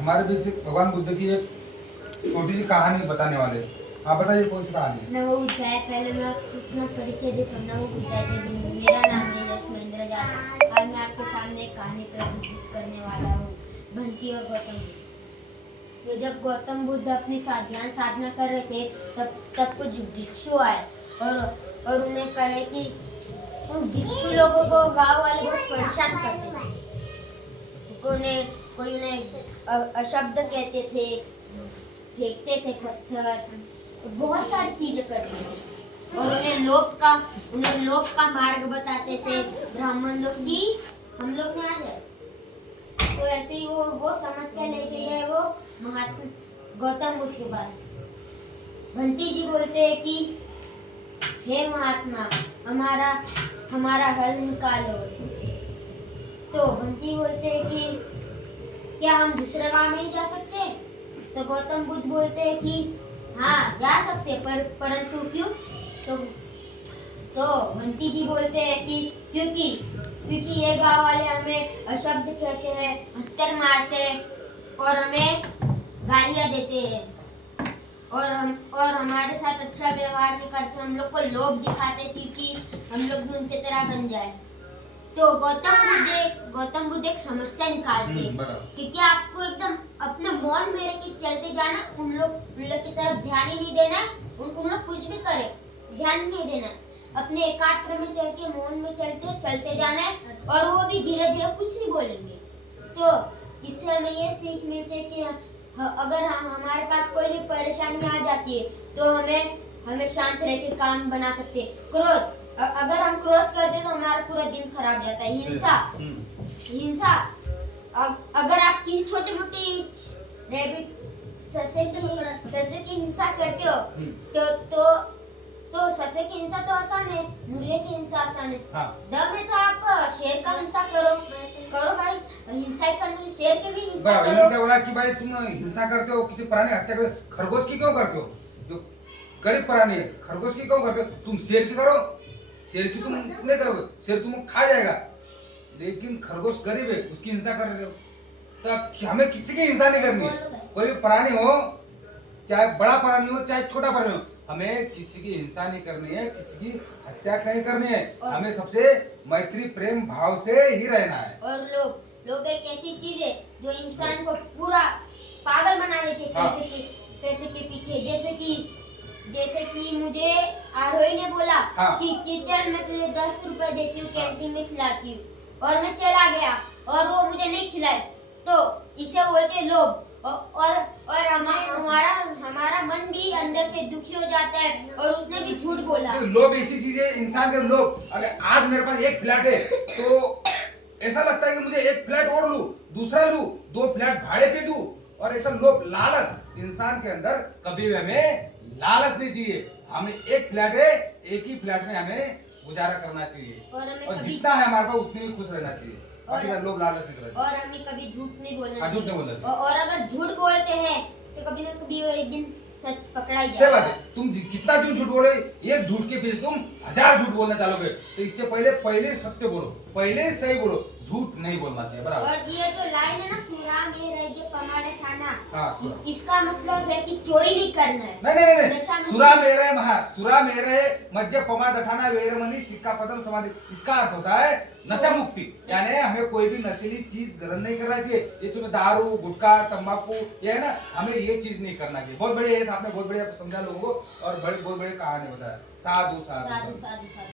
हमारे बीच भगवान बुद्ध की एक छोटी सी कहानी बताने वाले हैं। आप बताइए कौन सी कहानी है। नवो बुद्धाय पहले मैं अपना परिचय देता हूँ। नवो बुद्धाय मेरा नाम है यशमेंद्र जाधव। आज मैं आपके सामने एक कहानी प्रस्तुत करने वाला हूँ, बंटी और गौतम बुद्ध। तो जब गौतम बुद्ध अपनी ध्यान साधना कर रहे थे तब कुछ भिक्षु आए और उन्हें कहे कि उन भिक्षु लोगों को गांव वाले बहुत परेशान करते थे। कोई उन्हें अशब्द कहते थे, फेंकते थे पत्थर, बहुत सारी चीजें करते थे और उन्हें लोभ का मार्ग बताते थे। ब्राह्मण लोग की हम लोग में आ जाए। तो ऐसे ही वो समस्या लेके गए वो महात्मा गौतम बुद्ध के पास। बंटी जी बोलते हैं कि हे महात्मा, हमारा हल निकालो। तो बंटी बोलते हैं कि क्या हम दूसरे गांव में नहीं जा सकते? तो गौतम बुद्ध बोलते हैं कि हाँ जा सकते, परंतु क्यों? तो बंटी जी बोलते हैं कि क्योंकि ये गांव वाले हमें अशब्द कहते हैं, पत्थर मारते हैं और हमें गालियां देते हैं और हमारे साथ अच्छा व्यवहार नहीं करते, हम लोग को लोभ दिखाते क्योंकि हम लोग भी उनके तरह बन जाए। तो गौतम बुद्ध एक समस्या निकालते क्योंकि आपको एकदम अपने मौन में रह के चलते जाना, उन लोग की तरफ ध्यान ही नहीं देना। उन लोग कुछ भी करे ध्यान नहीं देना, अपने एकाग्र में चल के मौन में चलते जाना है और वो भी धीरे धीरे कुछ नहीं बोलेंगे। तो इससे हमें ये सीख मिलती है कि अगर हमारे पास कोई भी परेशानी आ जाती है तो हमें शांत रह के काम बना सकते हैं। क्रोध, अगर हम क्रोध करते तो हमारा पूरा दिन खराब जाता है। हिंसा, अगर आप किसी छोटे मोटी रैबिट ससे की हिंसा करते हो तो ससे की हिंसा तो आसान है, मुर्गे की हिंसा आसान है। हाँ। दम है तो आप शेर का हिंसा करो भाई, हिंसा ही करनी, शेर के भी हिंसा करो। क्या बोला कि भाई तुम हिंसा करते हो, किसी प्राणी हत्या करते, खरगोश की क्यों करते हो? जो गरीब प्राणी है, खरगोश की क्यों करते हो? तुम शेर की करो, शेर की तुम नहीं करोगे, शेर तुम खा जाएगा, लेकिन खरगोश गरीब है, उसकी हिंसा कर रहे हो। तो हमें किसी की हिंसा नहीं करनी है। कोई भी प्राणी हो, चाहे बड़ा प्राणी हो चाहे छोटा प्राणी हो, हमें किसी की हिंसा नहीं करनी है, किसी की हत्या नहीं करनी है। हमें सबसे मैत्री प्रेम भाव से ही रहना है। और लोग एक ऐसी चीज है जो इंसान को पूरा पागल बना देती है। हाँ। पैसे के पीछे, जैसे कि मुझे आरोही ने बोला हाँ। कि चल मैं तुझे 10 रुपए देती हूँ, कैंटीन में खिलाती हूँ, और मैं चला गया और वो मुझे नहीं खिलाए, तो इसे बोलते लोभ। और हमारा मन भी अंदर से दुखी हो जाता है और उसने भी झूठ बोला। लोभ ऐसी चीज है, इंसान के लोभ। अगर आज मेरे पास एक फ्लैट है तो ऐसा लगता है कि मुझे एक फ्लैट और लूं, दूसरा लूं, 2 फ्लैट भाड़े पे दूं, और ऐसा लोभ, लालच इंसान के अंदर कभी भी हमें लालच नहीं चाहिए। हमें एक फ्लैट है, एक ही फ्लैट में हमें गुजारा करना चाहिए और जितना है हमारे पास उतनी भी खुश रहना चाहिए। लोग लालच नहीं करना और हमें कभी झूठ नहीं बोलना चाहिए। झूठ नहीं बोलना चाहिए। और अगर झूठ बोलते हैं तो कभी ना कभी एक दिन सच पकड़ा ही जाएगा। सही बात है। तुम कितना झूठ बोले, एक झूठ के पीछे तुम 1000 झूठ बोलना चालोगे, तो इससे पहले सत्य बोलो, पहले सही बोलो, झूठ नहीं बोलना चाहिए। बराबर। और ये जो लाइन है ना, सुरा में रह जे पमाड़े खाना, हाँ, इसका मतलब है कि चोरी नहीं करना है। नहीं। सुरा मेरे मध्य पमाद अठाना वेरमणि सिक्कापदम समाधि, इसका अर्थ होता है नशा मुक्ति। यानी हमें कोई भी नशीली चीज ग्रहण नहीं करना चाहिए, जैसे दारू, गुटखा, तंबाकू, ये है ना, हमें ये चीज नहीं करना चाहिए। बहुत बढ़िया, आपने बहुत बढ़िया समझा लोगों को और बहुत बड़े कहानी बताया। साधु साधु साधु।